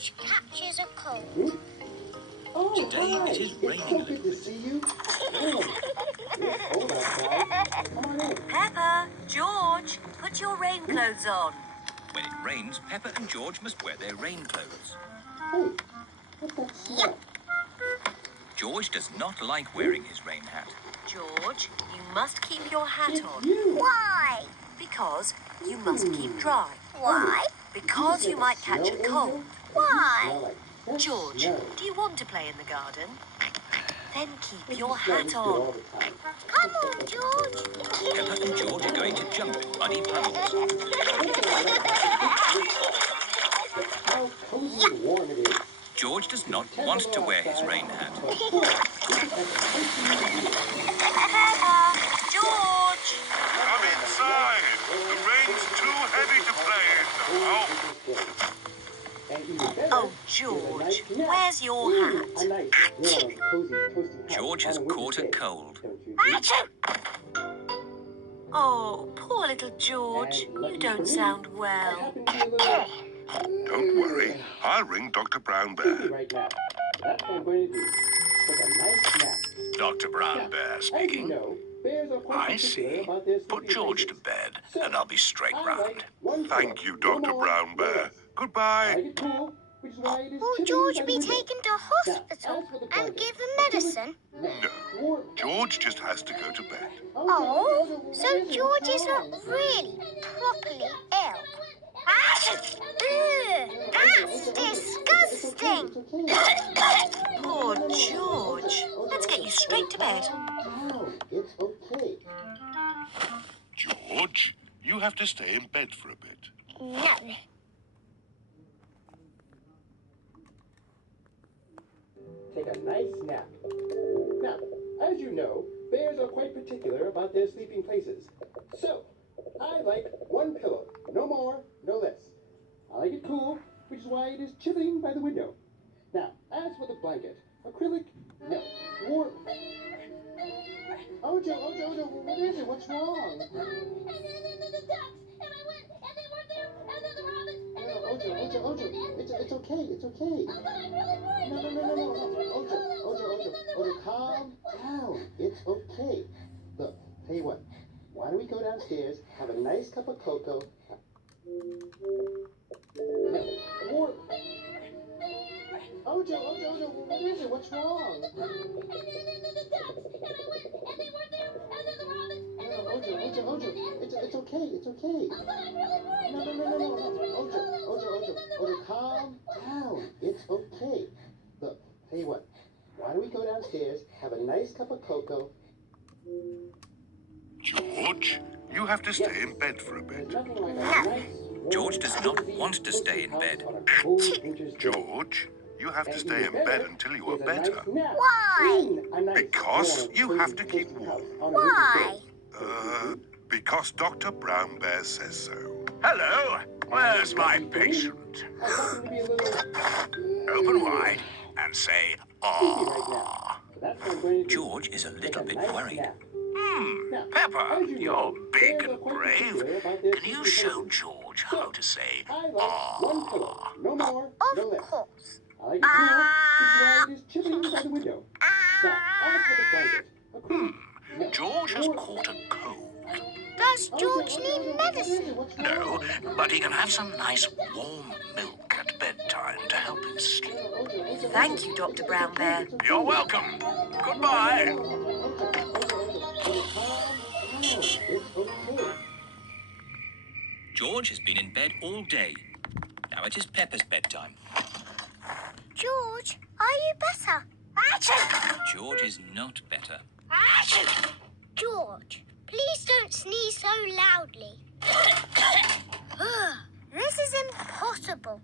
George catches a cold. Oh, Today hi. it is raining a It's so good little to bit. see you. It's cold outside. Come on in. Peppa, George, put your rain clothes on. When it rains, Peppa and George must wear their rain clothes. Hey, what's that smell? George does not like wearing his rain hat. George, you must keep your hat It's on. you. Why? Because you must keep dry. Why? Because you might catch a cold. Why? George, do you want to play in the garden? Then keep your hat All on. the time. Come on, George. Peppa and George are going to jump in muddy puddles. How cozy and warm it is. George does not want to wear his rain hat. Peppa, George! Come inside. The rain's too heavy to play in the house. Oh, George, where's your hat? A nice, warm, cozy, toasty hat George has on a winter's caught a day, cold. don't you think? Oh, poor little George. You don't sound I well. happen to be a little Don't worry. I'll ring Dr. Brown busy Bear. right now. That's what I'm going to do. Take a nice nap. Dr. Brown Bear As you speaking. know, bears are quite I particular see. about their Put sleeping George to places. bed, So, and I'll be straight I round. like one Thank pillow. you, No Dr. more, Brown no Bear. less. I Goodbye. like it cool, which is why it is Will chilly George by the be window. taken to hospital Now, as for the and blanket, given a chilly- medicine? No. Warm. George just has to go to bed. Oh, what so is it? George What's is not wrong? really properly ill. Ugh, that's disgusting. It's okay. Poor George. Let's get you straight to bed. Calm down. It's okay. George, you have to stay in bed for a bit. No. Take a nice nap. Now, as you know, bears are quite particular about their sleeping places. So, I like one pillow. No more, no less. I like it cool, which is why it is chilling by the window. Now, as for the blanket, acrylic, no. Warm. Ojo, what is it? What's wrong? And then the ducks, and I went, and they weren't there, and then the rabbits, and they weren't there. Ojo. It's okay. But I'm really worried. No. Ojo, calm down. It's okay. Look, tell you what. Why don't we go downstairs, have a nice cup of cocoa. No, warm. Ojo, what is it? What's wrong? And then the ducks, and I went, and they weren't there, and then the rabbits, and they weren't there. Ojo. It's okay. But I'm really worried. No. Ojo, calm down. It's okay. Look, tell you what. Why don't we go downstairs, have a nice cup of cocoa. George, you have to stay in bed for a There's bit. nothing like a nice, warm, George does not cozy, want to stay in toasty bed. house on a cold winter's day. George, you have to And stay even in bed better until you are is a nice better. nap Why? in a nice, Because warm, you cozy, have to keep toasty warm. house on a winter's Why? day. Because Dr. Brown Bear says so. Hello, where's my patient? I happen to be a little Open wide and say, sleepy right "Ah." now. So that's what I'm going to do. George is a Take little a bit nice worried. nap. Now, Peppa, as you you're know, big bears are and quite brave. particular about their Can you sleeping show places. George how to say, I like one pillow. No more, no Of less. course. I like it cool, which is why it is chilling by the window. Now, as for the blanket, acrylic. No. George has Warm. caught a cold. Does George need What is medicine? it? What's No, wrong? but he can have some nice warm milk at bedtime to help him sleep. Thank you, Dr. Brown Bear. You're welcome. Goodbye. It's okay. George has been in bed all day. Now it is Peppa's bedtime. George, are you better? George is not better. George, please don't sneeze so loudly. This is impossible.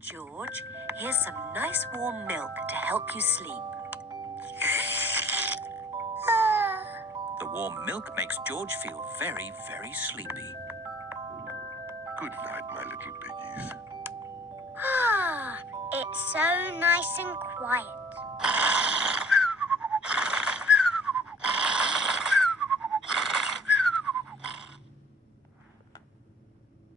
George, here's some nice warm milk to help you sleep. The warm milk makes George feel very, very sleepy. Good night, my little piggies. It's so nice and quiet.